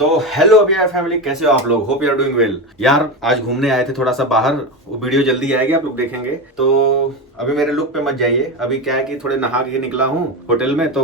तो हेलो अभी यार फैमिली, कैसे हो आप लोग? Hope you are doing well. यार आज घूमने आए थे थोड़ा सा बाहर, वो वीडियो जल्दी आएगी, आप लोग देखेंगे। तो अभी मेरे लुक पे मत जाइए। अभी क्या है कि थोड़े नहा के निकला हूँ होटल में, तो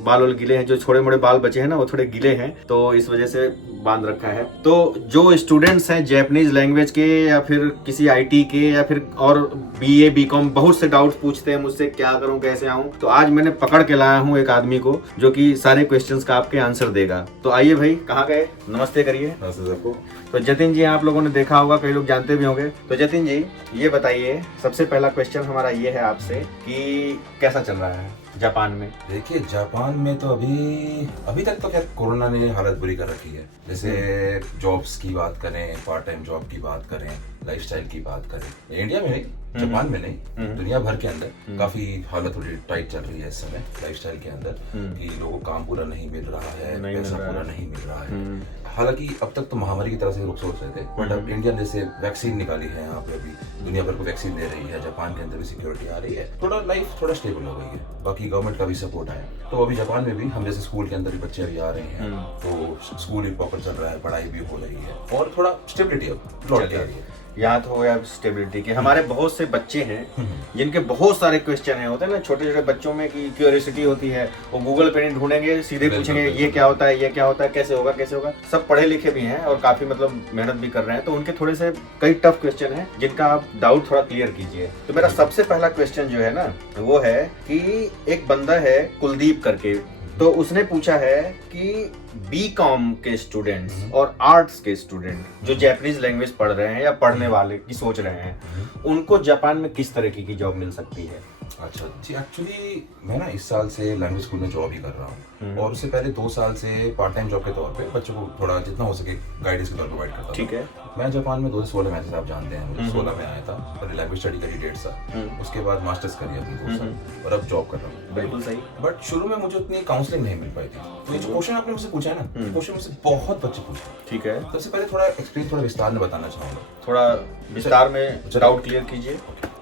बाल वाल गीले हैं, जो छोटे मोटे बाल बचे हैं ना वो थोड़े गीले हैं, तो इस वजह से बांध रखा है। तो जो स्टूडेंट्स हैं जैपनीज लैंग्वेज के या फिर किसी आईटी के या फिर और बीए बीकॉम, बहुत से डाउट्स पूछते हैं मुझसे, क्या करूं कैसे आऊं। तो आज मैंने पकड़ के लाया हूं एक आदमी को जो कि सारे क्वेश्चंस का आपके आंसर देगा। तो आइए भाई, कहाँ गए? नमस्ते करिए। नमस्ते सबको। तो जतिन जी आप लोगों ने देखा होगा, कई लोग जानते भी होंगे। तो जतिन जी ये बताइए, सबसे पहला क्वेश्चन हमारा ये है आपसे कि कैसा चल रहा है जापान में? देखिए, जापान में तो अभी तक तो खैर कोरोना ने हालत बुरी कर रखी है। जैसे जॉब्स की बात करें, पार्ट टाइम जॉब की बात करें, लाइफस्टाइल की बात करें, इंडिया में नहीं, जापान में नहीं, दुनिया भर के अंदर काफी हालत थोड़ी टाइट चल रही है इस समय लाइफस्टाइल के अंदर, कि लोगों को काम पूरा नहीं मिल रहा है, पैसा पूरा नहीं मिल रहा है। हालांकि अब तक तो महामारी की तरह से लोग सोच रहे थे, बट अब इंडिया ने जैसे वैक्सीन निकाली है, यहाँ पे अभी दुनिया भर को वैक्सीन दे रही है, जापान के अंदर भी सिक्योरिटी आ रही है, थोड़ा लाइफ थोड़ा स्टेबल हो गई है। बाकी गवर्नमेंट का भी सपोर्ट है। तो अभी जापान में भी हम जैसे स्कूल के अंदर भी बच्चे अभी आ रहे हैं, तो स्कूल भी प्रॉपर चल रहा है, पढ़ाई भी हो रही है और थोड़ा स्टेबिलिटी अब लौट के आ रही है। यहाँ तो हो या स्टेबिलिटी के, हमारे बहुत से बच्चे हैं जिनके बहुत सारे क्वेश्चन हैं, होते हैं ना छोटे छोटे बच्चों में की क्यूरियोसिटी होती है, वो गूगल पे नहीं ढूंढेंगे, सीधे पूछेंगे ये क्या होता है, ये क्या होता है, कैसे होगा कैसे होगा। सब पढ़े लिखे भी हैं और काफी मतलब मेहनत भी कर रहे हैं, तो उनके थोड़े से कई टफ क्वेश्चन हैं जिनका आप डाउट थोड़ा क्लियर कीजिए। तो मेरा सबसे पहला क्वेश्चन जो है ना वो है कि एक बंदा है कुलदीप करके, तो उसने पूछा है कि बीकॉम के स्टूडेंट्स और आर्ट्स के स्टूडेंट जो जापानीज लैंग्वेज पढ़ रहे हैं या पढ़ने वाले की सोच रहे हैं, उनको जापान में किस तरीके की जॉब मिल सकती है? अच्छा जी, एक्चुअली मैं ना इस साल से लैंग्वेज स्कूल में जॉब ही कर रहा हूँ, और उससे पहले 2 साल से पार्ट टाइम जॉब के तौर पे बच्चों को थोड़ा जितना हो सके गाइडेंस के तौर प्रोवाइड करता हूँ। ठीक है। मैं जापान में 2016 में, जैसे आप जानते हैं, मुझे 16 में आया था, पहले लैंग्वेज स्टडी करी 1.5 साल, उसके बाद मास्टर्स करी अभी 2 साल, और अब जॉब कर रहा हूँ। बिल्कुल सही। बट शुरू में मुझे उतनी काउंसलिंग नहीं मिल पाई थी। तो ये जो क्वेश्चन आपने मुझसे पूछा है ना, क्वेश्चन मुझसे बहुत बच्चे पूछे। ठीक है, सबसे पहले थोड़ा एक्सपीरियंस थोड़ा विस्तार में बताना चाहूँगा, थोड़ा विस्तार में डाउट क्लियर कीजिए।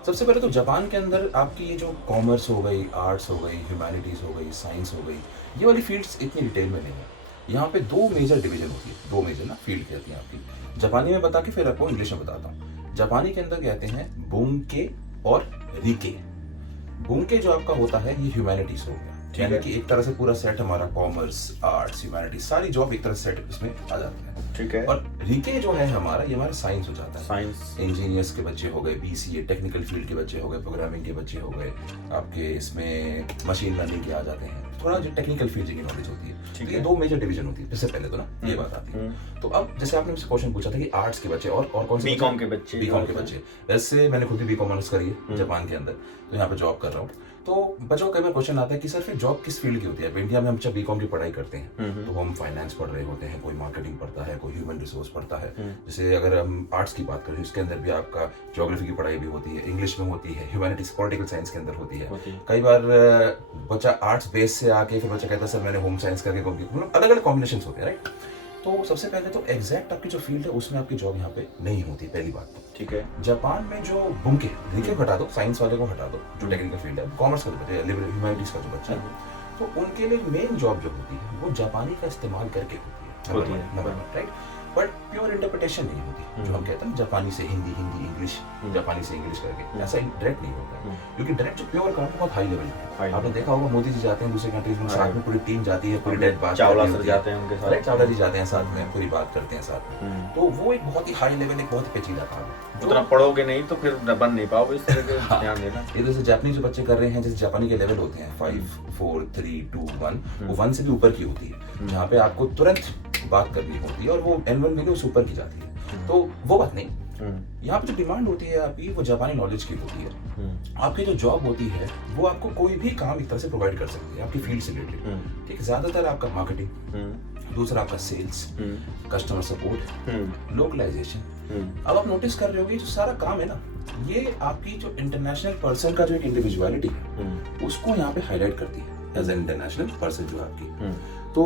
सबसे पहले तो जापान के अंदर आपकी ये जो कॉमर्स हो गई, आर्ट्स हो गई, ह्यूमैनिटीज़ हो गई, साइंस हो गई, ये वाली फील्ड्स इतनी डिटेल में नहीं है। यहाँ पे 2 मेजर डिवीजन होती है, 2 मेजर ना फील्ड कहती हैं आपकी। जापानी में बता के फिर आपको इंग्लिश में बताता हूँ। जापानी के अंदर कहते हैं बुंके और रिके। बुंके जो आपका होता है ये ह्यूमैनिटीज़ हो गया, यानी कि एक तरह से पूरा सेट हमारा कॉमर्स, आर्ट्स, ह्यूमैनिटीज सारी जॉब एक तरह से सेट इसमें आ जाती है। ठीक है। और रिके जो है हमारा, ये हमारा साइंस हो जाता है। साइंस, इंजीनियर्स के बच्चे हो गए, बीसीए टेक्निकल फील्ड के बच्चे हो गए, प्रोग्रामिंग के बच्चे हो गए, आपके इसमें मशीन लर्निंग के आ जाते हैं, थोड़ा जो टेक्निकल फील्ड की नॉलेज होती है। ठीक है, 2 मेजर डिवीजन होती है। इससे पहले तो ना ये बात आती है। तो अब जैसे आपने मुझसे क्वेश्चन पूछा था कि आर्ट्स के बच्चे और कौन से, बीकॉम के बच्चे। बीकॉम के बच्चे, वैसे मैंने खुद भी बीकॉम ऑनर्स करी है जापान के अंदर, तो यहाँ पे जॉब कर रहा हूँ। तो बच्चों का कई बार क्वेश्चन आता है कि सर फिर जॉब किस फील्ड की होती है? इंडिया में हम जब बीकॉम की पढ़ाई करते हैं तो हम फाइनेंस पढ़ रहे होते हैं, कोई मार्केटिंग पढ़ता है, कोई ह्यूमन रिसोर्स पढ़ता है। जैसे अगर हम आर्ट्स की बात करें, उसके अंदर भी आपका ज्योग्राफी की पढ़ाई भी होती है, इंग्लिश में होती है, ह्यूमैनिटीज पॉलिटिकल साइंस के अंदर होती है। कई बार बच्चा आर्ट्स बेस से आके फिर बच्चा कहता है सर मैंने होम साइंस करके, मतलब अलग अलग कॉम्बिनेशन होते हैं, राइट? तो सबसे पहले तो एग्जैक्ट आपकी जो फील्ड है उसमें आपकी जॉब यहाँ पे नहीं होती, पहली बात तो। ठीक है। जापान में जो बुंके, रिके को हटा दो, साइंस वाले को हटा दो, जो टेक्निकल फील्ड है, कॉमर्स का जो बच्चा, लिबरल ह्यूमैनिटीज का जो बच्चा है, तो उनके लिए मेन जॉब जो होती है वो जापानी का इस्तेमाल करके होती है, राइट? बट प्योर इंटरप्रिटेशन नहीं होती, जो हम कहते हैं जापानी से हिंदी, हिंदी इंग्लिश, जापानी से इंग्लिश करके, ऐसा डायरेक्ट नहीं होता है। क्योंकि डायरेक्ट जो प्योर काम बहुत हाई लेवल है। आपने देखा होगा मोदी जी जाते हैं दूसरे कंट्रीज में, साथ में पूरी टीम जाती है, पूरी डेट बात, चावला सर जाते हैं उनके साथ, चावला जी जाते हैं साथ में, पूरी बात करते हैं साथ में। तो वो एक बहुत ही हाई लेवल, एक बहुत ही पेचीदा काम है। उतना पढ़ोगे नहीं तो फिर बन नहीं पाओगे, इस तरह के ध्यान देना। ये जैसे जापानी जो बच्चे कर रहे हैं, जैसे जापानी के लेवल होते हैं 5, 4, 3, 2, 1, वो 1 से भी ऊपर की होती है, जहाँ पे आपको तुरंत बात करनी होती है, और वो N1 में भी उस ऊपर की जाती है। तो वो बात नहीं, यहाँ पे जो डिमांड होती है आपकी, वो जापानी नॉलेज की होती है। आपकी जो जॉब होती है वो आपको कोई भी काम एक तरह से प्रोवाइड कर सकती है आपकी फील्ड से रिलेटेड। ठीक है, ज्यादातर आपका मार्केटिंग, दूसरा आपका सेल्स, कस्टमर सपोर्ट, लोकलाइजेशन। अब आप नोटिस कर रहे होगे जो सारा काम है ना, ये आपकी जो इंटरनेशनल पर्सन का जो एक इंडिविजुअलिटी है उसको यहाँ पे हाईलाइट करती है, एज एन इंटरनेशनल पर्सन जो आपकी। तो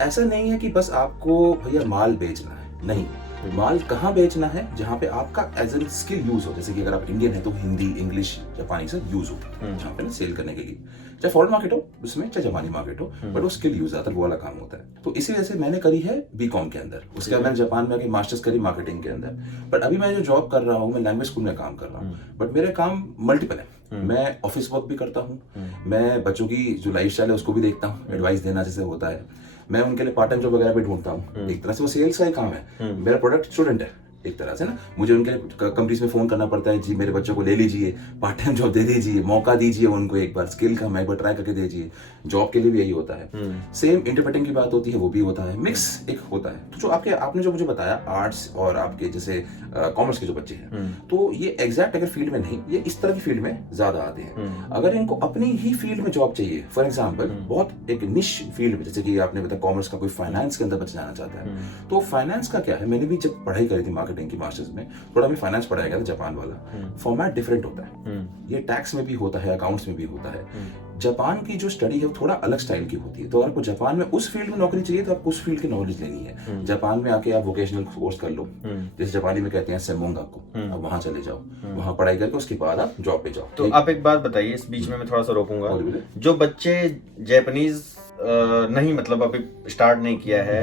ऐसा नहीं है कि बस आपको भैया माल बेचना है, नहीं, माल कहाँ बेचना है जहाँ पे आपका एज एन स्किल यूज हो, जैसे कि अगर आप इंडियन है तो हिंदी, इंग्लिश, जापानी से यूज हो जहाँ पे ना सेल करने के लिए, चाहे फॉरेन मार्केट हो उसमें, चाहे जापानी मार्केट हो, बट वो स्किल यूज आता है, वो वाला काम होता है। तो इसी वजह से मैंने करी है बीकॉम के अंदर, उसके बाद मैंने जापान में आके मास्टर्स करी मार्केटिंग के अंदर। बट अभी मैं जो जॉब कर रहा हूँ, मैं लैंग्वेज स्कूल में काम कर रहा हूँ, बट मेरे काम मल्टीपल है। मैं ऑफिस वर्क भी करता हूँ, मैं बच्चों की जो लाइफस्टाइल है उसको भी देखता हूँ, एडवाइस देना जैसे होता है, मैं उनके लिए पार्ट टाइम जॉब वगैरह भी ढूंढता हूँ। एक तरह से वो सेल्स का ही काम है, मेरा प्रोडक्ट स्टूडेंट है एक तरह से ना, मुझे उनके कंपनीज में फोन करना पड़ता है, जी मेरे बच्चों को ले लीजिए, पार्ट टाइम जॉब दे दीजिए, मौका दीजिए उनको, एक बार स्किल का एक बार ट्राई करके दीजिए। जॉब के लिए भी यही होता है, सेम इंटरप्रेटिंग की बात होती है, वो भी होता है, मिक्स एक होता है। तो जो आपने जो मुझे बताया आर्ट्स और आपके जैसे कॉमर्स के जो बच्चे हैं, तो ये एग्जैक्ट अगर फील्ड में नहीं, ये इस तरह की फील्ड में ज्यादा आते हैं। अगर इनको अपनी ही फील्ड में जॉब चाहिए, फॉर एग्जाम्पल बहुत एक निश फील्ड में, जैसे कि आपने बताया कॉमर्स का कोई फाइनेंस के अंदर बच्चा जाना चाहता है, तो फाइनेंस का क्या है, मैंने भी जब पढ़ाई करी थी मार्केटिंग की मास्टर्स में, थोड़ा हमें फाइनेंस पढ़ाया गया था, जापान वाला फॉर्मेट डिफरेंट होता है, ये टैक्स में भी होता है, अकाउंट्स में भी होता है। जापान की जो स्टडी है वो थोड़ा अलग स्टाइल की होती है, तो अगर आपको जापान में उस फील्ड में नौकरी चाहिए तो आपको उस फील्ड की नॉलेज लेनी है। जापान में आके आप वोकेशनल कोर्स कर लो, जैसे जापानी में कहते हैं सेमोंगाकू, आप वहां चले जाओ, वहां पढ़ाई करके उसके बाद आप जॉब पे जाओ। तो आप एक बात बताइए, इस बीच में मैं थोड़ा सा रोकूंगा, जो बच्चे जापानीज नहीं मतलब अभी स्टार्ट नहीं किया है,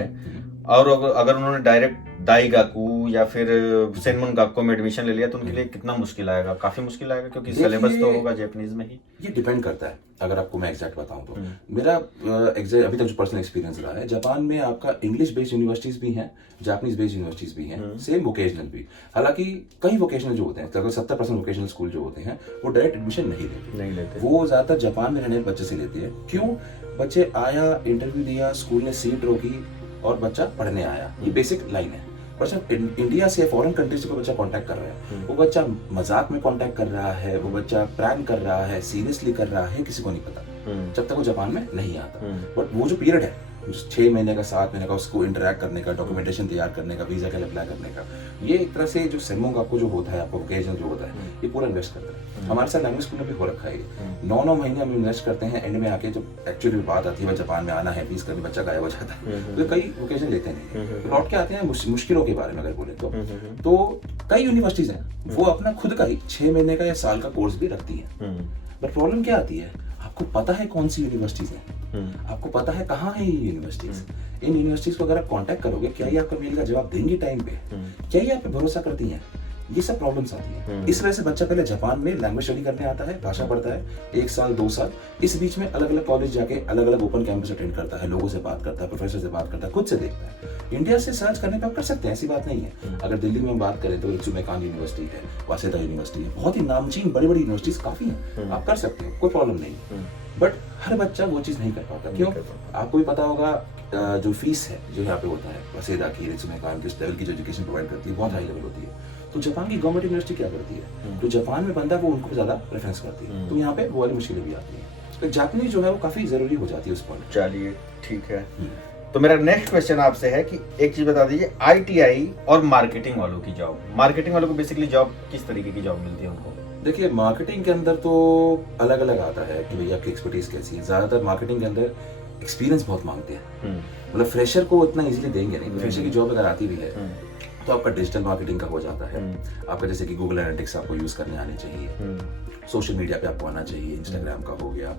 और अगर उन्होंने डायरेक्ट दाईगाकू या फिर सेनमोनगाकू में एडमिशन ले लिया, तो उनके लिए कितना मुश्किल आएगा? काफी मुश्किल आएगा, क्योंकि सिलेबस तो होगा जापानीज में ही। ये डिपेंड करता है, अगर आपको मैं एग्जैक्ट बताऊं तो मेरा अभी तक जो पर्सनल एक्सपीरियंस रहा है, जापान में आपका इंग्लिश बेस्ड यूनिवर्सिटीज भी हैं, जापानीज बेस्ड यूनिवर्सिटीज भी हैं, सेम वोकेशनल भी। हालांकि कई वोकेशनल जो होते हैं, लगभग 70% वोकेशनल स्कूल जो होते हैं वो डायरेक्ट एडमिशन नहीं लेते, वो ज्यादातर जापान में रहने वाले बच्चे से लेते हैं। क्यों? बच्चे आया, इंटरव्यू दिया, स्कूल ने सीट रोकी और बच्चा पढ़ने आया, ये बेसिक लाइन है। पर जब इंडिया से फॉरेन कंट्री से कोई बच्चा कांटेक्ट कर रहा है, वो बच्चा मजाक में कांटेक्ट कर रहा है, वो बच्चा प्रैंक कर रहा है, सीरियसली कर रहा है, किसी को नहीं पता जब तक वो जापान में नहीं आता। बट वो जो पीरियड है 6 महीने का, 7 महीने का, उसको इंटरेक्ट करने का, डॉक्यूमेंटेशन तैयार करने का, वीजा के लिए अप्लाई करने का, ये एक तरह से जो सेमोंगाकू जो होता है, आपको वोकेशनल जो होता है, ये पूरा इन्वेस्ट करता है। हमारे साथ लैंग्वेज स्कूल में भी हो रखा है, 9 महीने हम इन्वेस्ट करते हैं, एंड में आके जब एक्चुअली बात आती है जापान में आना है, फीस करनी, बच्चा गायब हो जाता है, तो कई वोकेशन लेते नहीं, लौट के आते हैं। मुश्किलों के बारे में अगर बोले तो कई यूनिवर्सिटीज हैं वो अपना खुद का ही 6 महीने का या साल का कोर्स भी रखती है। बट प्रॉब्लम क्या आती है, आपको पता है कौन सी यूनिवर्सिटीज है, आपको पता है कहाँ है ये यूनिवर्सिटीज, इन यूनिवर्सिटीज को अगर आप कांटेक्ट करोगे, क्या ये आपका मेल का जवाब देंगी टाइम पे, क्या ये आप पे भरोसा करती हैं, ये सब प्रॉब्लम्स आती है। इस वजह से बच्चा पहले जापान में लैंग्वेज स्टडी करने आता है, भाषा पढ़ता है 1 साल 2 साल, इस बीच में अलग अलग कॉलेज जाके अलग अलग ओपन कैंपस अटेंड करता है, लोगों से बात करता है, प्रोफेसर से बात करता है, खुद से देखता है। इंडिया से सर्च करने पर आप कर सकते हैं, ऐसी बात नहीं है। अगर दिल्ली में बात करें तो रित्सुमेकान यूनिवर्सिटी है, वासेदा यूनिवर्सिटी है, बहुत ही नामचीन बड़ी बड़ी यूनिवर्सिटीज काफी हैं, आप कर सकते हो, कोई प्रॉब्लम नहीं। बट हर बच्चा वो चीज नहीं कर पाता। क्यों? आपको भी पता होगा जो फीस है जो यहाँ पे होता है, वासेदा की, रित्सुमेकान किस लेवल की जो एजुकेशन प्रोवाइड करती है, बहुत हाई लेवल होती है। तो जापान की गवर्नमेंट यूनिवर्सिटी क्या करती है, तो जापान में बंदा वो उनको ज्यादा प्रेफरेंस करती है, तो यहाँ पे वो वाली मुश्किलें भी आती है। तो जापानी जो है वो काफी जरूरी हो जाती है उस पॉइंट। चलिए ठीक है, तो मेरा नेक्स्ट क्वेश्चन आपसे है कि एक चीज बता दीजिए, ITI और मार्केटिंग वालों की जॉब, मार्केटिंग वालों को बेसिकली जॉब किस तरीके की जॉब मिलती है उनको? देखिए, मार्केटिंग के अंदर तो अलग अलग आता है कि भैया आपकी एक्सपर्टीज कैसी है। ज्यादातर मार्केटिंग के अंदर एक्सपीरियंस बहुत मांगते हैं, मतलब फ्रेशर को इतना इजीली देंगे नहीं। फ्रेशर की जॉब अगर आती भी है तो आपका डिजिटल मार्केटिंग का हो जाता है, आपका जैसे कि गूगल एनालिटिक्स आपको यूज करने आने चाहिए, सोशल मीडिया पे आपको आना चाहिए, इंस्टाग्राम का हो गया,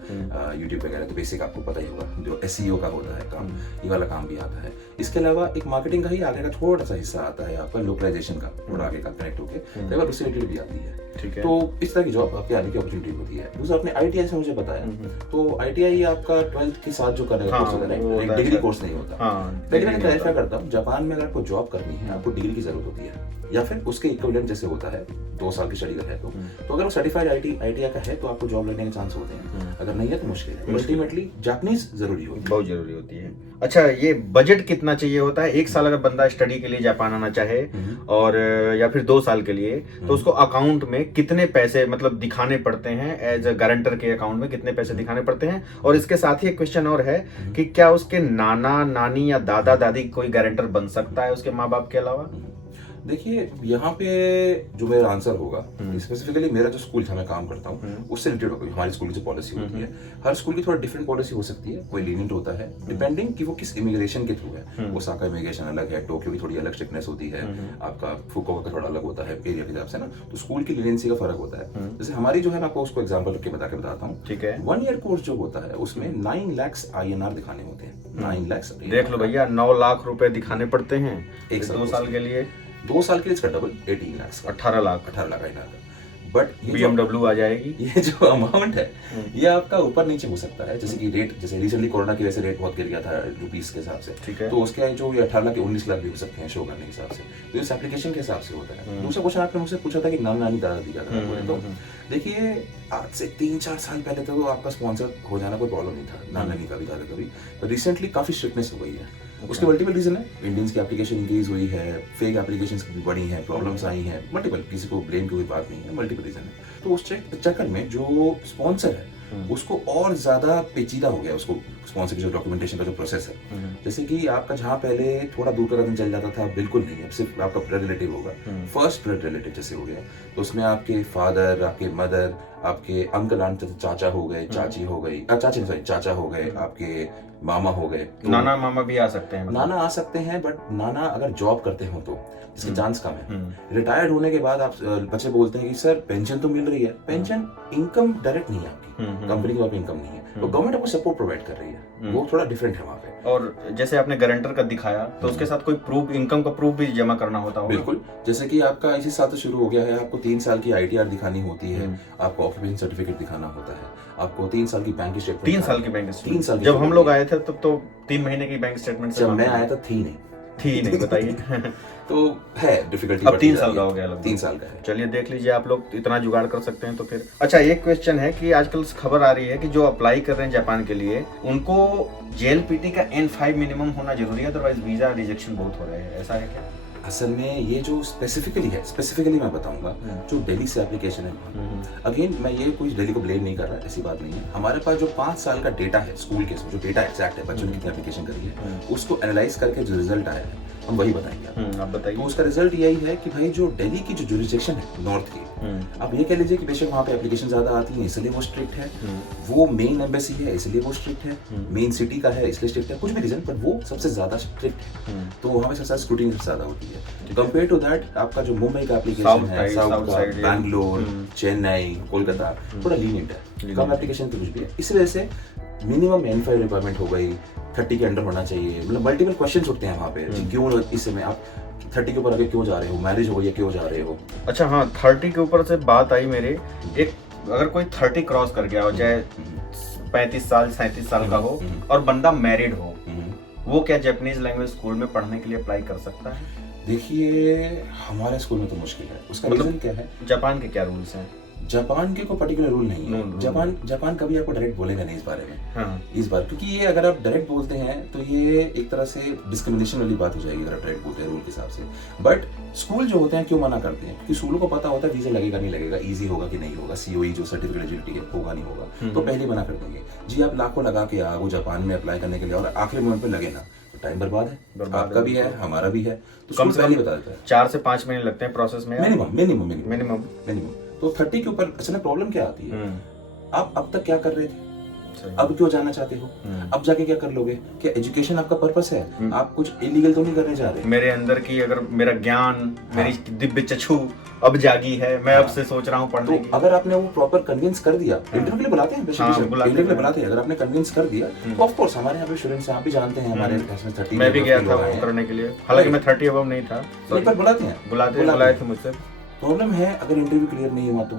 यूट्यूब वगैरह तो बेसिक आपको पता ही होगा, जो SEO का होता है काम, ये वाला काम भी आता है। इसके अलावा एक मार्केटिंग का ही आगे का थोड़ा सा हिस्सा आता है आपका लोकलाइजेशन का, थोड़ा आगे का कनेक्ट होकर कई बार उससे रिलेटेड भी आती है। ठीक है, तो इस तरह की जॉब आपके आने की अपॉर्चुनिटी होती है। दूसरा आपने ITI से मुझे बताया, तो ITI आपका 12th के साथ जो करेगा कोर्स होता है, एक डिग्री कोर्स नहीं होता। लेकिन मैं क्लैरिफाई करता हूँ, जापान में अगर आपको जॉब करनी है, आपको डिग्री की जरूरत होती है, या फिर उसके इक्विवेलेंट जैसे होता है 2 साल की स्टडी का है तो अगर वो सर्टिफाइड ITI का है तो आपको जॉब लगने के चांस होते हैं, अगर नहीं है तो मुश्किल है। अल्टीमेटली जापानीज जरूरी होती है, बहुत जरूरी होती है। अच्छा, ये बजट कितना चाहिए होता है? 1 साल अगर बंदा स्टडी के लिए जापान आना चाहे और या फिर 2 साल के लिए, तो उसको अकाउंट में कितने पैसे मतलब दिखाने पड़ते हैं, एज अ गारंटर के अकाउंट में कितने पैसे दिखाने पड़ते हैं? और इसके साथ ही एक क्वेश्चन और है कि क्या उसके नाना नानी या दादा दादी कोई गारंटर बन सकता है उसके माँ बाप के अलावा? देखिए यहाँ पे जो मेरा आंसर होगा स्पेसिफिकली मेरा जो स्कूल जहाँ मैं काम करता हूँ उससे रिलेटेड होगा। हमारी स्कूल की जो पॉलिसी होती है, हर स्कूल की थोड़ा डिफरेंट पॉलिसी हो सकती है, कोई लीनियंट होता है डिपेंडिंग कि वो किस इमिग्रेशन के थ्रू है। ओसाका इमिग्रेशन अलग है, टोक्यो की थोड़ी अलग स्ट्रिक्टनेस होती है, आपका फुकुओका का थोड़ा अलग होता है एरिया के हिसाब से ना, तो स्कूल की लीनियंसी का फर्क होता है। जैसे हमारी जो है मैं आपको उसको एग्जाम्पल रख के बताता हूँ। ठीक है। 1 ईयर कोर्स जो होता है उसमें 9 लाख INR दिखाने होते हैं। 9 लाख देख लो भैया, 9 लाख रुपए दिखाने पड़ते हैं एक 2 साल के लिए। 2 साल के लिए इसका डबल 18 लाख, 18 लाख INR का। बट BMW आ जाएगी। ये जो अमाउंट है ये आपका ऊपर नीचे हो सकता है, जैसे कि रेट, जैसे रिसेंटली कोरोना की वजह से रेट बहुत गिर गया था रुपीस के हिसाब से, ठीक है। तो उसके जो ये 18 लाख 19 लाख भी हो सकते हैं शो करने के हिसाब से, तो इस एप्लीकेशन के हिसाब से होता है। दूसरा क्वेश्चन आपने मुझसे पूछा था कि नाम नानी दादा दिया था, तो देखिए आज से 3-4 साल पहले तो आपका स्पॉन्सर हो जाना कोई प्रॉब्लम नहीं था, नाम नानी का भी दादा का भी, पर रिसेंटली काफी स्ट्रिक्टनेस हो गई है। उसके मल्टीपल रीजन है, इंडियंस की एप्लीकेशन इंक्रीज हुई है, फेक एप्लीकेशंस भी बढ़ी हैं, प्रॉब्लम्स आई हैं, मल्टीपल, किसी को ब्लेम की कोई बात नहीं है, मल्टीपल रीजन है। तो उस चक्कर में जो स्पॉन्सर है उसको और ज्यादा पेचीदा हो गया, उसको स्पॉन्सर की जो डॉक्यूमेंटेशन का जो प्रोसेस है, जैसे कि आपका जहाँ पहले थोड़ा दूर का कदम चल जाता था, बिल्कुल नहीं है, सिर्फ आपका ब्लड रिलेटिव होगा, फर्स्ट ब्लड रिलेटिव जैसे हो गया, तो उसमें आपके फादर, आपके मदर, आपके अंकल आंट, चाचा हो गए, चाची हो गई, चाचा हो गए, आपके मामा हो गए, तो नाना मामा भी आ सकते हैं। नाना आ सकते हैं, बट नाना अगर जॉब करते हो तो इसके चांस कम है। रिटायर्ड होने के बाद आप बच्चे बोलते हैं कि सर पेंशन तो मिल रही है, पेंशन इनकम डायरेक्ट नहीं है आपकी, कंपनी की तरफ इनकम नहीं है, तो गवर्नमेंट आपको सपोर्ट प्रोवाइड कर रही है, वो थोड़ा डिफरेंट है वहाँ पे। और जैसे आपने गारंटर का दिखाया, तो उसके साथ कोई प्रूफ, इनकम का प्रूफ भी जमा करना होता होगा। बिल्कुल, जैसे कि आपका इसी साल से शुरू हो गया है, आपको 3 साल की ITR दिखानी होती है, आपको ऑक्यूपेशन सर्टिफिकेट दिखाना होता है, आपको 3 साल की बैंक स्टेटमेंट, 3 साल की बैंक स्टेटमेंट। 3 साल की, जब हम लोग आए थे तब तो 3 महीने की बैंक स्टेटमेंट जब मैं आया था थी नहीं बताइए। तो है डिफिकल्टी, अब 3 साल का हो गया लगभग। 3 साल का है। चलिए देख लीजिए, आप लोग इतना जुगाड़ कर सकते हैं तो फिर। अच्छा, एक क्वेश्चन है कि आजकल खबर आ रही है कि जो अप्लाई कर रहे हैं जापान के लिए, उनको JLPT का N5 मिनिमम होना जरूरी है, अदरवाइज वीजा रिजेक्शन बहुत हो रहे हैं, ऐसा है क्या? असल में ये जो स्पेसिफिकली मैं बताऊंगा, जो दिल्ली से एप्लीकेशन है, अगेन मैं ये कोई दिल्ली को ब्लेम नहीं कर रहा, ऐसी बात नहीं है। हमारे पास जो 5 साल का डेटा है स्कूल के, जो डेटा एग्जैक्ट है बच्चों ने कितनी एप्लीकेशन करी है, उसको एनालाइज करके जो रिजल्ट आया है हम वही बताएंगे आप बताइए। तो उसका रिजल्ट यही है कि भाई जो दिल्ली की जो जुरिसडिक्शन है नॉर्थ की, आप ये कह लीजिए कि बेशक वहाँ पे एप्लीकेशन ज्यादा आती है इसलिए वो स्ट्रिक्ट है, वो मेन एम्बेसी है इसलिए वो स्ट्रिक्ट है, मेन सिटी का है इसलिए स्ट्रिक्ट है, कुछ भी रीजन, पर वो सबसे ज्यादा स्ट्रिक्ट है, तो वहाँ पे सबसे स्क्रूटिनी ज्यादा होती है कंपेयर टू दैट। आपका जो मुंबई का एप्लीकेशन है, साउथ का, बैंगलोर, चेन्नई, कोलकाता, थोड़ा लीनियंट है, कम एप्लीकेशन तो कुछ भी है, इस वजह से मिनिमम N5 रिक्वायरमेंट हो गई, 30 के अंडर होना चाहिए, मतलब मल्टीपल क्वेश्चंस उठते हैं वहाँ पे, क्यों इस समय आप 30 के ऊपर आगे क्यों जा रहे हो, मैरिज हो गई है क्यों जा रहे हो। अच्छा हाँ, 30 के ऊपर से बात आई मेरे, एक अगर कोई 30 क्रॉस कर गया हो, चाहे 35 साल 37 साल का हो और बंदा मैरिड हो, वो क्या जापानीज लैंग्वेज स्कूल में पढ़ने के लिए अप्लाई कर सकता है? देखिए हमारे स्कूल में तो मुश्किल है, उसका रीजन क्या है, जापान के क्या रूल्स हैं? जापान के कोई पर्टिकुलर रूल नहीं है, जापान कभी आपको डायरेक्ट बोलेगा नहीं इस बारे में। हाँ। इस बार क्योंकि ये अगर आप डायरेक्ट बोलते हैं तो ये एक तरह से डिस्क्रिमिनेशन वाली बात हो जाएगी अगर आप डायरेक्ट बोलते हैं रूल के हिसाब से। बट स्कूल जो होते हैं क्यों मना करते हैं, क्योंकि स्कूलों को पता होता है वीजा लगेगा नहीं लगेगा, ईजी होगा कि नहीं होगा, COE जो सर्टिफिकेट एलिजिबिलिटी है होगा नहीं होगा, तो पहले मना कर देंगे जी आप लाखों लगा के आओ जापान में अप्लाई करने के लिए और आखिरी मोमेंट पे लगे ना, टाइम बर्बाद है, आपका भी है हमारा भी है, तो कम से कम बता देता है 4 से 5 महीने लगते हैं प्रोसेस में, मिनिमम। तो 30 के ऊपर असल में प्रॉब्लम क्या आती है, आप अब तक क्या कर रहे थे, अब क्यों जाना चाहते हो, अब जाके क्या कर लोगे, क्या एजुकेशन आपका पर्पस है, आप कुछ इलीगल तो नहीं करने जा रहे। मेरे अंदर की अगर मेरा ज्ञान, मेरी दिव्य चक्षु अब जागी है, मैं अब से सोच रहा हूँ पढ़ने की। अगर आपने वो प्रॉपर कन्विंस कर दिया, इंटरव्यू के लिए बुलाते हैं, इंटरव्यू के लिए बुलाते हैं, अगर आपने कन्विंस कर दिया तो ऑफ कोर्स हमारे यहाँ पे स्टूडेंट्स आप भी जानते हैं, हमारे 30 मैं भी गया था वो करने के लिए, हालांकि मैं 30 अबव नहीं था, पर बुलाए थे मुझसे। प्रॉब्लम है अगर इंटरव्यू क्लियर नहीं हुआ तो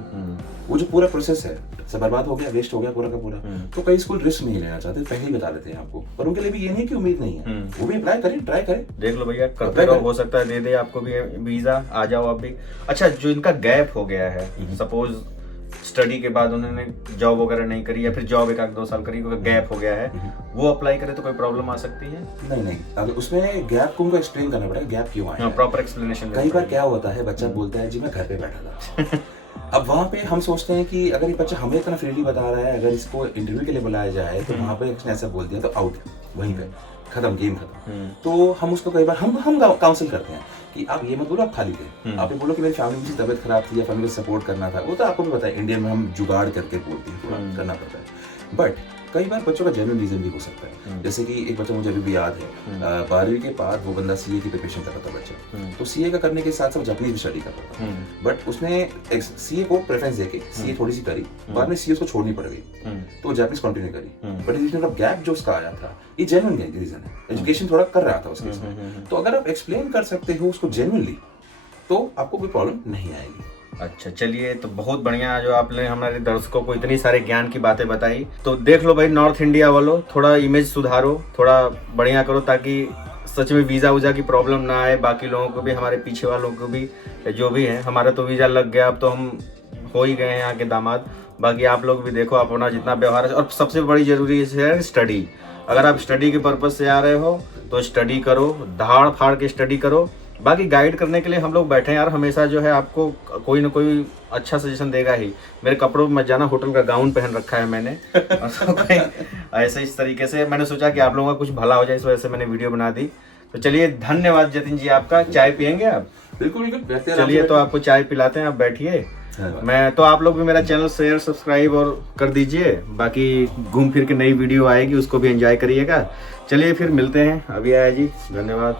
वो जो पूरा प्रोसेस है सब बर्बाद हो गया, वेस्ट हो गया पूरा का पूरा। तो कई स्कूल रिस्क नहीं लेना चाहते, पहले ही बता देते हैं आपको, पर उनके लिए भी ये नहीं कि उम्मीद नहीं है, वो भी अप्लाई करें, ट्राई करें, देख लो भैया, करते रहो, हो सकता है दे दे आपको भी वीजा, आ जाओ आप भी। अच्छा, जो इनका गैप हो गया है, सपोज स्टडी के बाद उन्होंने जॉब वगैरह नहीं करी या फिर जॉब 1-2 साल करी, गैप हो गया है, वो अप्लाई करे तो कोई प्रॉब्लम आ सकती है? नहीं, अगर उसमें गैप को उनको एक्सप्लेन करना पड़ेगा, गैप क्यों आया, प्रॉपर एक्सप्लेनेशन। कई बार क्या होता है, बच्चा बोलता है जी मैं घर पे बैठा था। अब वहाँ पे हम सोचते हैं कि अगर ये बच्चा हमें इतना फ्रीली बता रहा है, अगर इसको इंटरव्यू के लिए बुलाया जाए तो वहाँ पे उसने ऐसा बोल दिया तो आउट, वहीं पे खत्म, गेम खत्म। तो हम उसको कई बार हम काउंसिल करते हैं कि आप ये मत बोलो आप खाली थे, आप ये बोलो कि मेरी फैमिली की तबीयत खराब थी या फैमिली को सपोर्ट करना था। वो तो आपको भी पता है इंडिया में हम जुगाड़ करके बोलते हैं, थोड़ा करना पड़ता है। बट कई बार बच्चों का जेन्युइन रीजन भी हो सकता है। जैसे कि एक बच्चा मुझे अभी भी याद है, 12वीं के बाद वो बंदा सीए की प्रिपरेशन कर रहा था बच्चा, तो सीए का करने के साथ साथ जापानीज भी स्टडी कर रहा था, बट उसने सीए को प्रेफरेंस देके सीए थोड़ी सी करी, बाद में सीए उसको छोड़नी पड़ गई, तो वो जापानीज कंटिन्यू करी। बट रीजन ऑफ गैप जो उसका आया था, ये जेन्युइन रीजन है, एजुकेशन थोड़ा कर रहा था उसके साथ। तो अगर आप एक्सप्लेन कर सकते हो उसको जेन्युइनली, तो आपको कोई प्रॉब्लम नहीं आएगी। अच्छा, चलिए, तो बहुत बढ़िया जो आपने हमारे दर्शकों को इतनी सारे ज्ञान की बातें बताई। तो देख लो भाई, नॉर्थ इंडिया वालों, थोड़ा इमेज सुधारो, थोड़ा बढ़िया करो, ताकि सच में वीज़ा वूज़ा की प्रॉब्लम ना आए। बाकी लोगों को भी, हमारे पीछे वालों को भी, जो भी है, हमारा तो वीज़ा लग गया, अब तो हम हो ही गए हैं यहाँ के दामाद। बाकी आप लोग भी देखो अपना जितना व्यवहार है, और सबसे बड़ी जरूरी है स्टडी। अगर आप स्टडी के पर्पज से आ रहे हो तो स्टडी करो, धाड़ फाड़ के स्टडी करो। बाकी गाइड करने के लिए हम लोग बैठे हैं यार, हमेशा जो है आपको कोई ना कोई अच्छा सजेशन देगा ही। मेरे कपड़ों में मत जाना, होटल का गाउन पहन रखा है मैंने और तो कोई ऐसे इस तरीके से मैंने सोचा कि आप लोगों का कुछ भला हो जाए, इस वजह से मैंने वीडियो बना दी। तो चलिए, धन्यवाद जतिन जी आपका। चाय पियेंगे आप? बिल्कुल बिल्कुल, चलिए, तो आपको चाय पिलाते हैं, आप बैठिए। मैं तो आप लोग भी मेरा चैनल शेयर सब्सक्राइब और कर दीजिए। बाकी घूम फिर के नई वीडियो आएगी, उसको भी एंजॉय करिएगा। चलिए फिर मिलते हैं। अभी आया जी, धन्यवाद।